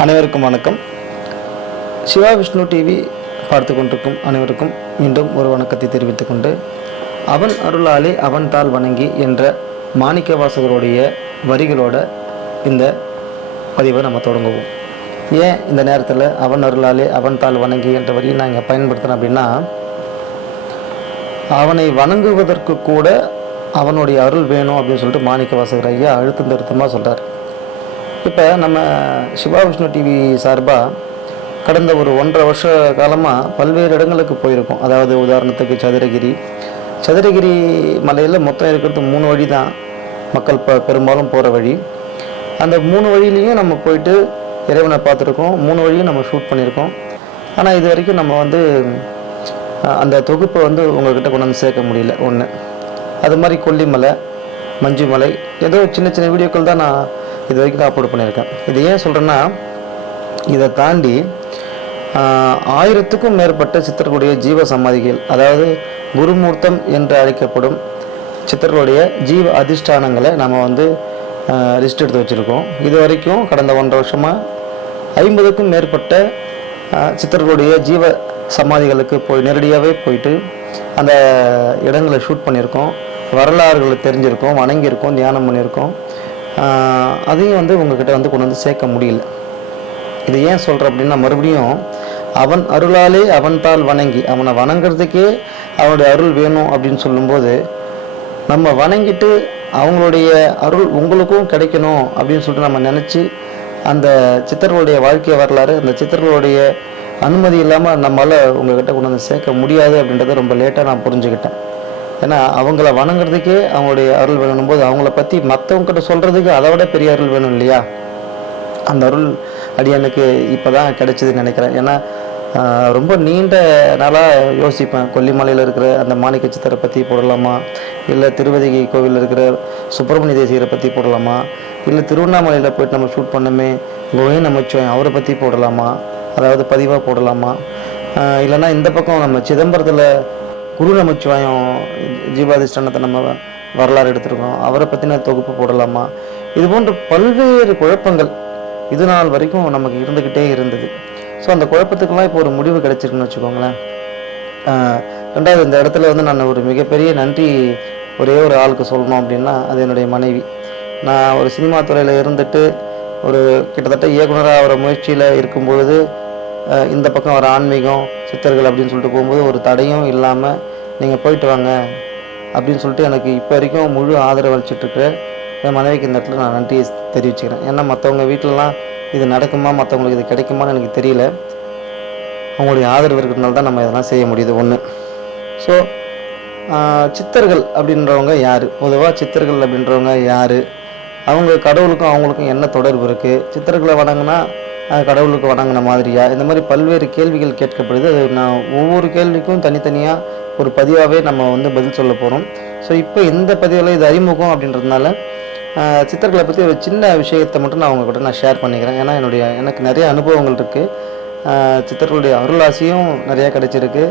அனைவருக்கும் வணக்கம். சிவா விஷ்ணு டிவி பார்த்து கொண்டிருக்கும் அனைவருக்கும் மீண்டும் ஒரு வணக்கத்தை தெரிவித்துக் கொண்டு அவன் அருளாலே அவன் தாள் வணங்கி என்ற மாணிக்க வாசகருடைய வரிகளோட இந்த பதிவை நம்ம தொடங்குவோம். ஏன் இந்த நேரத்தில் அவன் அருளாலே அவன் தாள் வணங்கி என்ற வரியை நான் இங்கே பயன்படுத்துகிறேன் அப்படின்னா அவனை வணங்குவதற்கு கூட அவனுடைய அருள் வேணும் அப்படின்னு சொல்லிட்டு மாணிக்க வாசகர் ஐயா அழுத்தம் திருத்தமாக சொல்கிறார் இப்போ நம்ம சிவா விஷ்ணு டிவி சார்பாக கடந்த ஒரு ஒன்றரை வருஷ காலமாக பல்வேறு இடங்களுக்கு போயிருக்கோம். அதாவது உதாரணத்துக்கு சதுரகிரி. சதுரகிரி மலையில் மொத்தம் இருக்கிறது மூணு வழி தான். மக்கள் ப பெரும்பாலும் போகிற வழி. அந்த மூணு வழியிலையும் நம்ம போயிட்டு இறைவனை பார்த்துருக்கோம். மூணு வழியும் நம்ம ஷூட் பண்ணியிருக்கோம். ஆனால் இது வரைக்கும் நம்ம வந்து அந்த தொகுப்பை வந்து உங்கள்கிட்ட கொண்டு வந்து சேர்க்க முடியல. ஒன்று அது மாதிரி கொல்லிமலை மஞ்சுமலை ஏதோ சின்ன சின்ன வீடியோக்கள் தான் நான் இது வரைக்கும் தான் அப்லோட் பண்ணியிருக்கேன். இது ஏன் சொல்கிறேன்னா இதை தாண்டி ஆயிரத்துக்கும் மேற்பட்ட சித்தர்களுடைய ஜீவ சமாதிகள் அதாவது குருமூர்த்தம் என்று அழைக்கப்படும் சித்தர்களுடைய ஜீவ அதிஷ்டானங்களை நம்ம வந்து லிஸ்ட் எடுத்து வச்சுருக்கோம். இது வரைக்கும் கடந்த ஒன்றரை வருஷமாக ஐம்பதுக்கும் மேற்பட்ட சித்தர்களுடைய ஜீவ சமாதிகளுக்கு போய் நேரடியாகவே போயிட்டு அந்த இடங்களை ஷூட் பண்ணியிருக்கோம். வரலாறுகளை தெரிஞ்சிருக்கோம் வணங்கியிருக்கோம் தியானம் பண்ணியிருக்கோம். அதையும் வந்து உங்ககிட்ட வந்து கொண்டு வந்து சேர்க்க முடியல. இது ஏன் சொல்கிறேன் அப்படின்னா மறுபடியும் அவன் அருளாலே அவன் தாள் வணங்கி அவனை வணங்குறதுக்கே அவனுடைய அருள் வேணும் அப்படின்னு சொல்லும்போது நம்ம வணங்கிட்டு அவங்களுடைய அருள் உங்களுக்கும் கிடைக்கணும் அப்படின்னு சொல்லிட்டு நம்ம நினச்சி அந்த சித்தர்களுடைய வாழ்க்கை வரலாறு அந்த சித்தர்களுடைய அனுமதி இல்லாமல் நம்மளால் உங்ககிட்ட கொண்டு வந்து சேர்க்க முடியாது அப்படின்றத ரொம்ப லேட்டாக நான் புரிஞ்சுக்கிட்டேன். ஏன்னா அவங்கள வணங்குறதுக்கே அவங்களுடைய அருள் வேணும் போது அவங்கள பற்றி மற்றவங்ககிட்ட சொல்கிறதுக்கு அதை விட பெரிய அருள் வேணும் இல்லையா? அந்த அருள் அடியனுக்கு இப்போ தான் கிடைச்சதுன்னு நினைக்கிறேன். ஏன்னா ரொம்ப நீண்ட நாளாக யோசிப்பேன். கொல்லிமலையில் இருக்கிற அந்த மாணிக்க சித்தரை பற்றி போடலாமா? இல்லை திருவதிகை கோவிலில் இருக்கிற சுப்பிரமணிய தேசிகரை பற்றி போடலாமா? இல்லை திருவண்ணாமலையில் போயிட்டு நம்ம ஷூட் பண்ணமே கோவை நமச்சிவாயம் அவரை பற்றி போடலாமா? அதாவது பதிவாக போடலாமா? இல்லைன்னா இந்த பக்கம் நம்ம சிதம்பரத்தில் குரு நமச்சிவாயம் ஜீவாதிஷ்டானத்தை நம்ம வரலாறு எடுத்திருக்கோம். அவரை பற்றின தொகுப்பு போடலாமா? இது போன்ற பல்வேறு குழப்பங்கள் இது நாள் வரைக்கும் நமக்கு இருந்துக்கிட்டே இருந்தது. ஸோ அந்த குழப்பத்துக்கெல்லாம் இப்போ ஒரு முடிவு கிடைச்சிருக்குன்னு வச்சுக்கோங்களேன். ரெண்டாவது இந்த இடத்துல வந்து நான் ஒரு மிகப்பெரிய நன்றி ஒரே ஒரு ஆளுக்கு சொல்லணும் அப்படின்னா அது என்னுடைய மனைவி. நான் ஒரு சினிமா துறையில் இருந்துட்டு ஒரு கிட்டத்தட்ட இயக்குனராக வர முயற்சியில் இருக்கும்பொழுது இந்த பக்கம் வர ஆன்மீகம் சித்தர்கள் அப்படின்னு சொல்லிட்டு போகும்போது ஒரு தடையும் இல்லாமல் நீங்கள் போயிட்டு வாங்க அப்படின்னு சொல்லிட்டு எனக்கு இப்போ வரைக்கும் முழு ஆதரவு அளிச்சிட்ருக்கிற என் மனைவிக்கு இந்த இடத்துல நான் நன்றி தெரிவிச்சுக்கிறேன். ஏன்னா மற்றவங்க வீட்டிலலாம் இது நடக்குமா மற்றவங்களுக்கு இது கிடைக்குமான்னு எனக்கு தெரியல. அவங்களுடைய ஆதரவு இருக்கிறதுனால தான் நம்ம இதெல்லாம் செய்ய முடியுது. ஒன்று ஸோ சித்தர்கள் அப்படின்றவங்க யார்? பொதுவாக சித்தர்கள் அப்படின்றவங்க யார்? அவங்க கடவுளுக்கும் அவங்களுக்கும் என்ன தொடர்பு இருக்குது சித்தர்களை வணங்கினா கடவுளுக்கு வணங்கின மாதிரியா? இந்த மாதிரி பல்வேறு கேள்விகள் கேட்கப்படுது. அது நான் ஒவ்வொரு கேள்விக்கும் தனித்தனியாக ஒரு பதிவாகவே நம்ம வந்து பதில் சொல்ல போகிறோம் ஸோ இப்போ இந்த பதிவில் இது அறிமுகம் அப்படின்றதுனால சித்தர்களை பற்றி ஒரு சின்ன விஷயத்தை மட்டும் நான் உங்ககிட்ட நான் ஷேர் பண்ணிக்கிறேன். ஏன்னா என்னுடைய எனக்கு நிறைய அனுபவங்கள் இருக்குது சித்தர்களுடைய அருளாசியும் நிறையா கிடைச்சிருக்கு.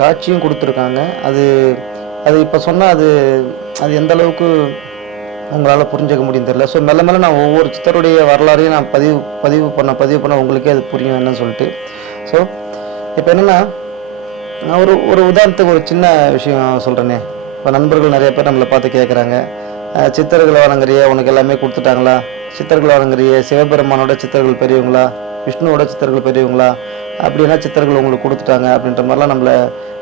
காட்சியும் கொடுத்துருக்காங்க. அது அது இப்போ சொன்னால் அது அது எந்த அளவுக்கு உங்களால் புரிஞ்சுக்க முடியும் தெரியல. ஸோ மெல்ல மெல்ல நான் ஒவ்வொரு சித்தருடைய வரலாறையும் நான் பதிவு பதிவு பண்ண பதிவு பண்ண உங்களுக்கே அது புரியும் என்னன்னு சொல்லிட்டு. ஸோ இப்போ என்னென்னா நான் ஒரு ஒரு உதாரணத்துக்கு ஒரு சின்ன விஷயம் சொல்கிறேனே இப்போ நண்பர்கள் நிறைய பேர் நம்மளை பார்த்து கேட்குறாங்க சித்தர்களை வணங்குறிய உனக்கு எல்லாமே கொடுத்துட்டாங்களா? சித்தர்கள் வணங்குறிய சிவபெருமானோட சித்தர்கள் பெரியவங்களா? விஷ்ணுவோட சித்தர்கள் பெரியவங்களா? அப்படின்னா சித்தர்கள் உங்களுக்கு கொடுத்துட்டாங்க அப்படின்ற மாதிரிலாம் நம்மளை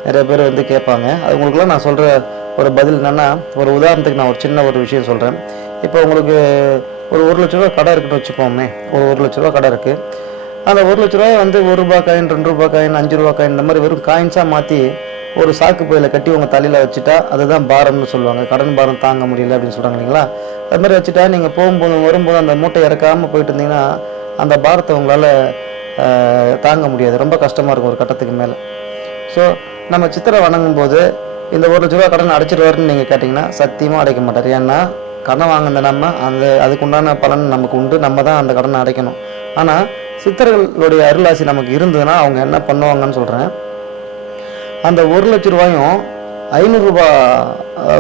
நிறைய பேர் வந்து கேட்பாங்க. அது உங்களுக்குலாம் நான் சொல்கிற ஒரு பதில் என்னென்னா ஒரு உதாரணத்துக்கு நான் ஒரு சின்ன ஒரு விஷயம் சொல்கிறேன் இப்போ உங்களுக்கு ஒரு ஒரு லட்ச ரூபா கடை இருக்குன்னு வச்சுப்போமே ஒரு ஒரு லட்ச ரூபா கடை இருக்குது அந்த ஒரு லட்ச ரூபாய் வந்து ஒரு ரூபா காயின் ரெண்டு ரூபா காயின் அஞ்சு ரூபா காயின் இந்த மாதிரி வெறும் காயின்ஸாக மாற்றி ஒரு சாக்கு பையில் கட்டி உங்கள் தலையில் வச்சுட்டா அதுதான் பாரம்னு சொல்லுவாங்க. கடன் பாரம் தாங்க முடியல அப்படின்னு சொல்கிறாங்க இல்லைங்களா? அது மாதிரி வச்சுட்டா நீங்கள் போகும்போது வரும்போது அந்த மூட்டை இறக்காமல் போயிட்டு இருந்தீங்கன்னா அந்த பாரத்தை உங்களால் தாங்க முடியாது. ரொம்ப கஷ்டமாக இருக்கும் ஒரு கட்டத்துக்கு மேலே. ஸோ நம்ம சித்திரை வணங்கும் போது இந்த ஒரு லட்ச ரூபா கடன் அடைச்சிருவாருன்னு நீங்கள் கேட்டிங்கன்னா சத்தியமாக அடைக்க மாட்டார். ஏன்னா கடன் வாங்கின நம்ம அந்த அதுக்குண்டான பலன் நமக்கு உண்டு. நம்ம தான் அந்த கடனை அடைக்கணும். ஆனால் சித்தர்களுடைய அருளாசி நமக்கு இருந்ததுன்னா அவங்க என்ன பண்ணுவாங்கன்னு சொல்கிறேன் அந்த ஒரு லட்ச ரூபாயும் ஐநூறுரூபா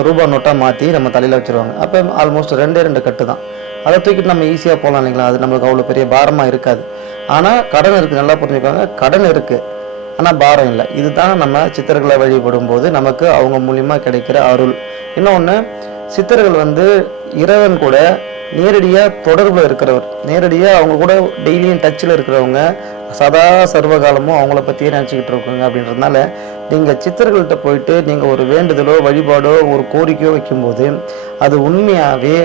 ரூபா நோட்டாக மாற்றி நம்ம தலையில் வச்சுருவாங்க. அப்போ ஆல்மோஸ்ட் ரெண்டே ரெண்டு கட்டு தான். அதை தூக்கிட்டு நம்ம ஈஸியாக போகலாம் இல்லைங்களா? அது நம்மளுக்கு அவ்வளோ பெரிய பாரமாக இருக்காது. ஆனால் கடன் இருக்குது நல்லா புரிஞ்சுக்கோங்க. கடன் இருக்குது ஆனால் பாரம் இல்லை. இதுதான் நம்ம சித்தர்களை வழிபடும் போது நமக்கு அவங்க மூலியமாக கிடைக்கிற அருள். இன்னொன்று சித்தர்கள் வந்து இறைவன் கூட நேரடியாக தொடர்பில் இருக்கிறவர். நேரடியாக அவங்க கூட டெய்லியும் டச்சில் இருக்கிறவங்க சதா சர்வகாலமும் அவங்கள பற்றியே நினச்சிக்கிட்டு இருக்கோங்க அப்படின்றதுனால நீங்கள் சித்தர்கள்ட்ட போயிட்டு நீங்கள் ஒரு வேண்டுதலோ வழிபாடோ ஒரு கோரிக்கையோ வைக்கும்போது அது உண்மையாகவே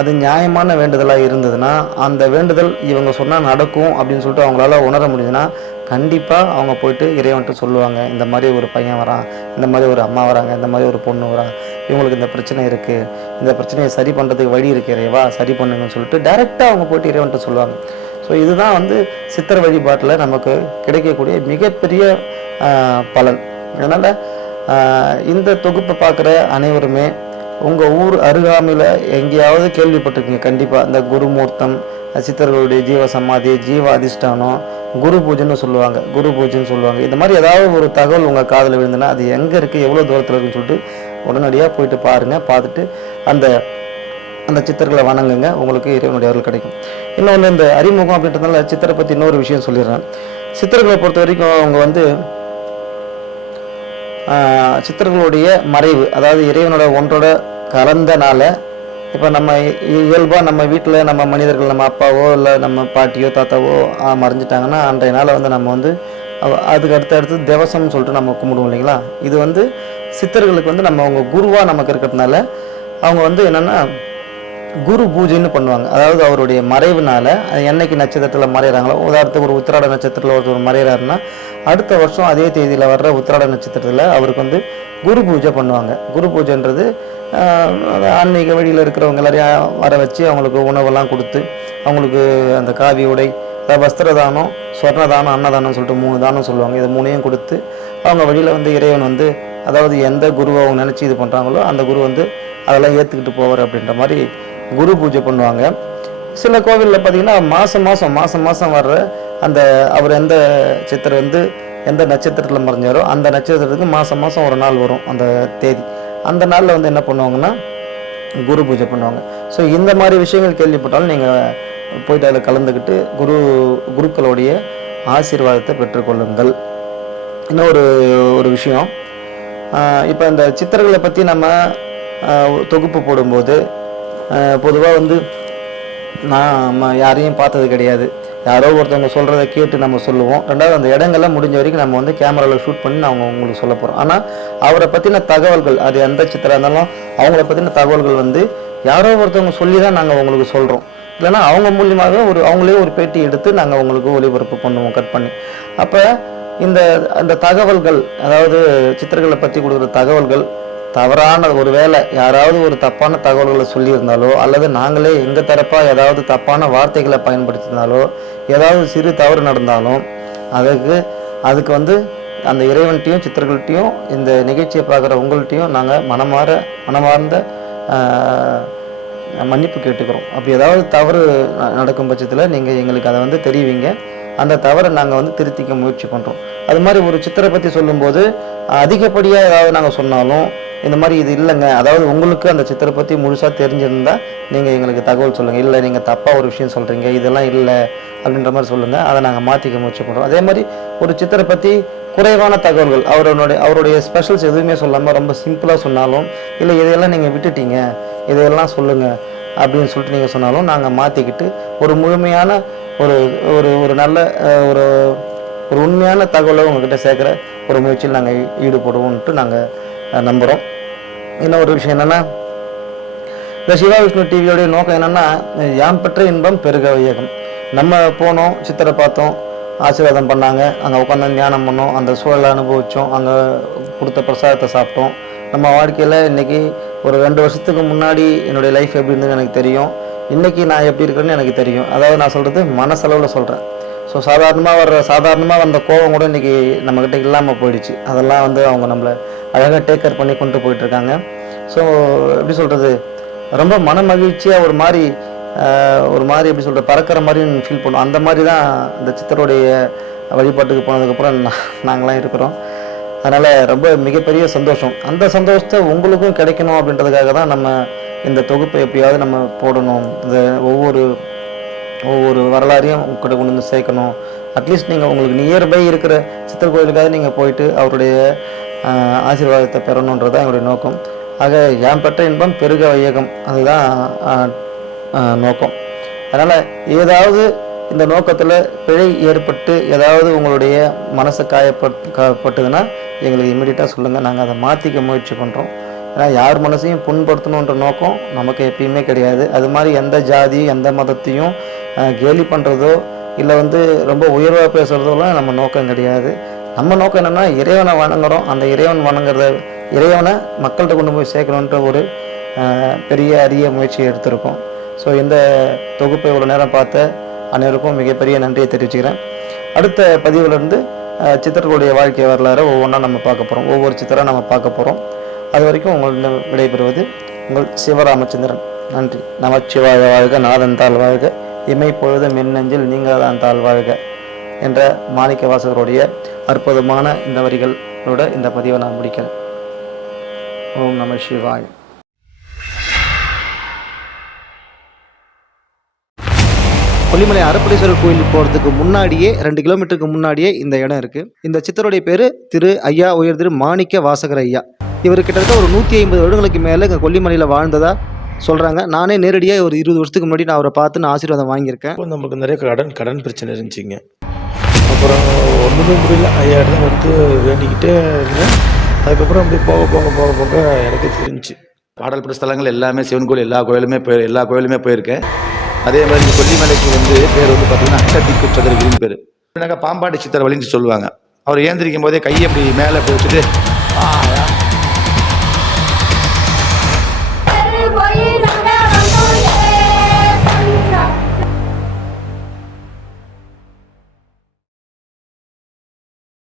அது நியாயமான வேண்டுதலாக இருந்ததுன்னா அந்த வேண்டுதல் இவங்க சொன்னால் நடக்கும் அப்படின்னு சொல்லிட்டு அவங்களால உணர முடியுதுன்னா கண்டிப்பாக அவங்க போயிட்டு இறைவன்ட்டு சொல்லுவாங்க இந்த மாதிரி ஒரு பையன் வரான் இந்த மாதிரி ஒரு அம்மா வராங்க இந்த மாதிரி ஒரு பொண்ணு வரா இவங்களுக்கு இந்த பிரச்சனை இருக்குது இந்த பிரச்சனையை சரி பண்ணுறதுக்கு வழி இருக்கு இறைவா சரி பண்ணுங்கன்னு சொல்லிட்டு டைரெக்டாக அவங்க போயிட்டு இறைவன்ட்டு சொல்லுவாங்க. ஸோ இதுதான் வந்து சித்தர் வழிபாட்டில் நமக்கு கிடைக்கக்கூடிய மிகப்பெரிய பலன். அதனால் இந்த தொகுப்பை பார்க்குற அனைவருமே உங்கள் ஊர் அருகாமையில் எங்கேயாவது கேள்விப்பட்டிருக்கீங்க கண்டிப்பாக இந்த குருமூர்த்தம் சித்தர்களுடைய ஜீவ சமாதி ஜீவ அதிஷ்டானம் குரு பூஜைன்னு சொல்லுவாங்க குரு பூஜைன்னு சொல்லுவாங்க. இந்த மாதிரி ஏதாவது ஒரு தகவல் உங்கள் காதில் விழுந்துன்னா அது எங்கே இருக்குது எவ்வளோ தூரத்தில் இருக்குன்னு சொல்லிட்டு உடனடியாக போயிட்டு பாருங்கள் பார்த்துட்டு அந்த அந்த சித்தர்களை வணங்குங்க. உங்களுக்கு இறைவனுடைய அருள் கிடைக்கும். இன்னொன்று இந்த அறிமுகம் அப்படின்றதுனால சித்தரை பற்றி இன்னொரு விஷயம் சொல்லிடுறேன். சித்தர்களை பொறுத்த வரைக்கும் அவங்க வந்து சித்தர்களுடைய மறைவு அதாவது இறைவனோட ஒன்றோட கலந்தனால இப்போ நம்ம இயல்பாக நம்ம வீட்டில் நம்ம மனிதர்கள் நம்ம அப்பாவோ இல்லை நம்ம பாட்டியோ தாத்தாவோ மறைஞ்சிட்டாங்கன்னா அன்றைய நாளை வந்து நம்ம வந்து அதுக்கு அடுத்து அடுத்து தேவசம்னு சொல்லிட்டு நம்ம கும்பிடுவோம் இல்லைங்களா? இது வந்து சித்தர்களுக்கு வந்து நம்ம அவங்க குருவாக நமக்கு இருக்கிறதுனால அவங்க வந்து என்னென்னா குரு பூஜைன்னு பண்ணுவாங்க. அதாவது அவருடைய மறைவுனால அது என்னைக்கு நட்சத்திரத்தில் மறையிறாங்களோ உதாரணத்துக்கு ஒரு உத்திராட நட்சத்திரத்தில் ஒருத்தர் மறையிறாருன்னா அடுத்த வருஷம் அதே தேதியில் வர்ற உத்திராட நட்சத்திரத்தில் அவருக்கு வந்து குரு பூஜை பண்ணுவாங்க. குரு பூஜைன்றது ஆன்மீக வழியில் இருக்கிறவங்க எல்லாரையும் வர வச்சு அவங்களுக்கு உணவெல்லாம் கொடுத்து அவங்களுக்கு அந்த காவி உடை வஸ்திரதானம் வஸ்திர தானம் சொர்ண தானம் அன்னதானம் சொல்லிட்டு மூணு தானம் சொல்லுவாங்க. இது மூணையும் கொடுத்து அவங்க வழியில் வந்து இறைவன் வந்து அதாவது எந்த குருவை அவங்க நினச்சி இது பண்ணுறாங்களோ அந்த குரு வந்து அதெல்லாம் ஏற்றுக்கிட்டு போவார் அப்படின்ற மாதிரி குரு பூஜை பண்ணுவாங்க. சில கோவிலில் பார்த்தீங்கன்னா மாதம் மாதம் மாதம் மாதம் வர்ற அந்த அவர் எந்த சித்தர் வந்து எந்த நட்சத்திரத்தில் மறைஞ்சாரோ அந்த நட்சத்திரத்துக்கு மாதம் மாதம் ஒரு நாள் வரும் அந்த தேதி. அந்த நாளில் வந்து என்ன பண்ணுவாங்கன்னா குரு பூஜை பண்ணுவாங்க. ஸோ இந்த மாதிரி விஷயங்கள் கேள்விப்பட்டாலும் நீங்கள் போயிட்டு அதில் கலந்துக்கிட்டு குரு குருக்களுடைய ஆசீர்வாதத்தை பெற்றுக்கொள்ளுங்கள். இன்னும் ஒரு ஒரு விஷயம். இப்போ இந்த சித்தர்களை பற்றி நம்ம தொகுப்பு போடும்போது பொதுவாக வந்து நான் நம்ம யாரையும் பார்த்தது கிடையாது. யாரோ ஒருத்தவங்க சொல்கிறத கேட்டு நம்ம சொல்லுவோம். ரெண்டாவது அந்த இடங்கள்லாம் முடிஞ்ச வரைக்கும் நம்ம வந்து கேமராவில் ஷூட் பண்ணி அவங்க உங்களுக்கு சொல்ல போகிறோம் ஆனால் அவரை பற்றின தகவல்கள் அது எந்த சித்திரம் இருந்தாலும் அவங்கள பற்றின தகவல்கள் வந்து யாரோ ஒருத்தவங்க சொல்லி தான் நாங்கள் உங்களுக்கு சொல்கிறோம் இல்லைன்னா அவங்க மூலியமாகவே ஒரு அவங்களே ஒரு பேட்டி எடுத்து நாங்கள் உங்களுக்கு ஒளிபரப்பு பண்ணுவோம் கட் பண்ணி. அப்போ இந்த அந்த தகவல்கள் அதாவது சித்திரங்களை பற்றி கொடுக்குற தகவல்கள் தவறான ஒரு வேலை யாராவது ஒரு தப்பான தகவல்களை சொல்லியிருந்தாலோ அல்லது நாங்களே எங்கள் தரப்பாக ஏதாவது தப்பான வார்த்தைகளை பயன்படுத்தினாலோ ஏதாவது சிறு தவறு நடந்தாலும் அதுக்கு அதுக்கு வந்து அந்த இறைவன்கிட்டையும் சித்தர்கள்ட்டையும் இந்த நிகழ்ச்சியை பார்க்குற உங்கள்கிட்டையும் நாங்கள் மனமாற மனமார்ந்த மன்னிப்பு கேட்டுக்கிறோம். அப்படி ஏதாவது தவறு ந- நடக்கும் பட்சத்தில் நீங்கள் எங்களுக்கு அதை வந்து தெரிவிங்க. அந்த தவறை நாங்கள் வந்து திருத்திக்க முயற்சி பண்ணுறோம் அது மாதிரி ஒரு சித்திரை பற்றி சொல்லும்போது அதிகப்படியாக ஏதாவது நாங்கள் சொன்னாலும் இந்த மாதிரி இது இல்லைங்க. அதாவது உங்களுக்கு அந்த சித்திரை பற்றி முழுசாக தெரிஞ்சிருந்தா நீங்கள் எங்களுக்கு தகவல் சொல்லுங்கள் இல்லை நீங்கள் தப்பாக ஒரு விஷயம் சொல்கிறீங்க இதெல்லாம் இல்லை அப்படின்ற மாதிரி சொல்லுங்கள் அதை நாங்கள் மாற்றிக்க முயற்சி பண்ணுறோம் அதே மாதிரி ஒரு சித்திரை பற்றி குறைவான தகவல்கள் அவருடைய அவருடைய ஸ்பெஷல்ஸ் எதுவுமே சொல்லாமல் ரொம்ப சிம்பிளாக சொன்னாலும் இல்லை இதையெல்லாம் நீங்கள் விட்டுட்டீங்க இதையெல்லாம் சொல்லுங்கள் அப்படின்னு சொல்லிட்டு நீங்கள் சொன்னாலும் நாங்கள் மாற்றிக்கிட்டு ஒரு முழுமையான ஒரு ஒரு ஒரு நல்ல ஒரு ஒரு உண்மையான தகவலை உங்ககிட்ட சேர்க்குற ஒரு முயற்சியில் நாங்கள் ஈடுபடுவோன்ட்டு நாங்கள் நம்புகிறோம் இன்னும் ஒரு விஷயம் என்னென்னா இந்த சிவா விஷ்ணு டிவியோடைய நோக்கம் என்னென்னா யாம் பெற்ற இன்பம் பெருக இயக்கம் நம்ம போனோம் சித்திரை பார்த்தோம் ஆசீர்வாதம் பண்ணாங்க அங்கே உட்காந்து தியானம் பண்ணோம் அந்த சூழலை அனுபவித்தோம் அங்கே கொடுத்த பிரசாதத்தை சாப்பிட்டோம். நம்ம வாழ்க்கையில் இன்றைக்கி ஒரு ரெண்டு வருஷத்துக்கு முன்னாடி என்னுடைய லைஃப் எப்படி இருந்ததுன்னு எனக்கு தெரியும். இன்றைக்கி நான் எப்படி இருக்கேன்னு எனக்கு தெரியும். அதாவது நான் சொல்கிறது மனசளவில் சொல்கிறேன் ஸோ சாதாரணமாக வர்ற சாதாரணமாக வந்த கோபம் கூட இன்றைக்கி நம்மக்கிட்ட இல்லாமல் போயிடுச்சு. அதெல்லாம் வந்து அவங்க நம்மளை அழகாக டேக்கர் பண்ணி கொண்டு போயிட்டுருக்காங்க. ஸோ எப்படி சொல்கிறது ரொம்ப மன மகிழ்ச்சியாக ஒரு மாதிரி ஒரு மாதிரி எப்படி சொல்கிறது பறக்கிற மாதிரி ஃபீல் பண்ணும். அந்த மாதிரி தான் இந்த சித்தருடைய வழிபாட்டுக்கு போனதுக்கப்புறம் நாங்களாம் இருக்கிறோம். அதனால் ரொம்ப மிகப்பெரிய சந்தோஷம். அந்த சந்தோஷத்தை உங்களுக்கும் கிடைக்கணும் அப்படின்றதுக்காக தான் நம்ம இந்த தொகுப்பை எப்படியாவது நம்ம போடணும். இந்த ஒவ்வொரு ஒவ்வொரு வரலாறையும் உங்கள்கிட்ட கொண்டு வந்து சேர்க்கணும். அட்லீஸ்ட் நீங்கள் உங்களுக்கு நியர்பை இருக்கிற சித்தர் கோயிலுக்காக நீங்கள் போயிட்டு அவருடைய ஆசீர்வாதத்தை பெறணுன்றது தான் என்னுடைய நோக்கம். ஆக ஏன் பெற்ற இன்பம் பெருக வையகம். அதுதான் நோக்கம். அதனால் ஏதாவது இந்த நோக்கத்தில் பிழை ஏற்பட்டு ஏதாவது உங்களுடைய மனசு காயப்பட் காயப்பட்டதுன்னா எங்களுக்கு இமீடியட்டாக சொல்லுங்கள் நாங்கள் அதை மாற்றிக்க முயற்சி பண்ணுறோம் ஏன்னா யார் மனசையும் புண்படுத்தணுன்ற நோக்கம் நமக்கு எப்பயுமே கிடையாது. அது மாதிரி எந்த ஜாதி எந்த மதத்தையும் கேலி பண்ணுறதோ இல்லை வந்து ரொம்ப உயர்வாக பேசுகிறதோலாம் நம்ம நோக்கம் கிடையாது. நம்ம நோக்கம் என்னென்னா இறைவனை வணங்குறோம். அந்த இறைவன் வணங்குறத இறைவனை மக்கள்கிட்ட கொண்டு போய் சேர்க்கணுன்ற ஒரு பெரிய அரிய முயற்சியை எடுத்திருக்கோம். ஸோ இந்த தொகுப்பை இவ்வளோ நேரம் பார்த்த அனைவருக்கும் மிகப்பெரிய நன்றியை தெரிவிச்சுக்கிறேன். அடுத்த பதிவுலேருந்து சித்தர்களுடைய வாழ்க்கை வரலாறு ஒவ்வொன்றா நம்ம பார்க்க போகிறோம் ஒவ்வொரு சித்தராக நம்ம பார்க்க போகிறோம் அது வரைக்கும் உங்களிடம் விடைபெறுவது உங்கள் சிவராமச்சந்திரன். நன்றி. நமச்சிவாய வாழ்க நாதன் தாழ் வாழ்க இமை பொழுது மின்னஞ்சில் நீங்காதான் தாழ் வாழ்க என்ற மாணிக்க வாசகருடைய அற்புதமான இந்த வரிகளோட இந்த பதிவை நான் முடிக்கிறேன். ஓம் நம சிவாய். கொல்லிமலை அறப்பளீஸ்வரர் கோயில் போகிறதுக்கு முன்னாடியே ரெண்டு கிலோமீட்டருக்கு முன்னாடியே இந்த இடம் இருக்குது இந்த சித்தருடைய பேர் திரு ஐயா உயர் திரு மாணிக்க வாசகர் ஐயா. இவர் கிட்டத்தட்ட ஒரு நூற்றி ஐம்பது வருடங்களுக்கு மேலே இங்கே கொல்லிமலையில் வாழ்ந்ததா சொல்கிறாங்க நானே நேரடியாக ஒரு இருபது வருஷத்துக்கு முன்னாடி நான் அவரை பார்த்து நான் ஆசீர்வாதம் வாங்கியிருக்கேன். நமக்கு நிறைய கடன் கடன் பிரச்சனை இருந்துச்சுங்க. அப்புறம் ஒன்றுமே முடியல. ஐயா தான் வந்து வேண்டிக்கிட்டே இருந்தேன். அதுக்கப்புறம் அப்படி போக போக போக போக எனக்கு தெரிஞ்சுச்சு. பாடல் ஸ்தலங்கள் எல்லாமே சிவன் கோயில் எல்லா கோயிலுமே போய் எல்லா கோயிலுமே போயிருக்கேன். அதே மாதிரி இந்த கொல்லிமலைக்கு வந்து பேர் வந்து பார்த்தீங்கன்னா அஷ்டதிக்கு சதுரகிரின்னு பேர். நாங்கள் பாம்பாட்டி சித்தர் வழின்னு சொல்லுவாங்க. அவர் ஏந்திரிக்கும் போதே கையை அப்படி மேலே போச்சுட்டு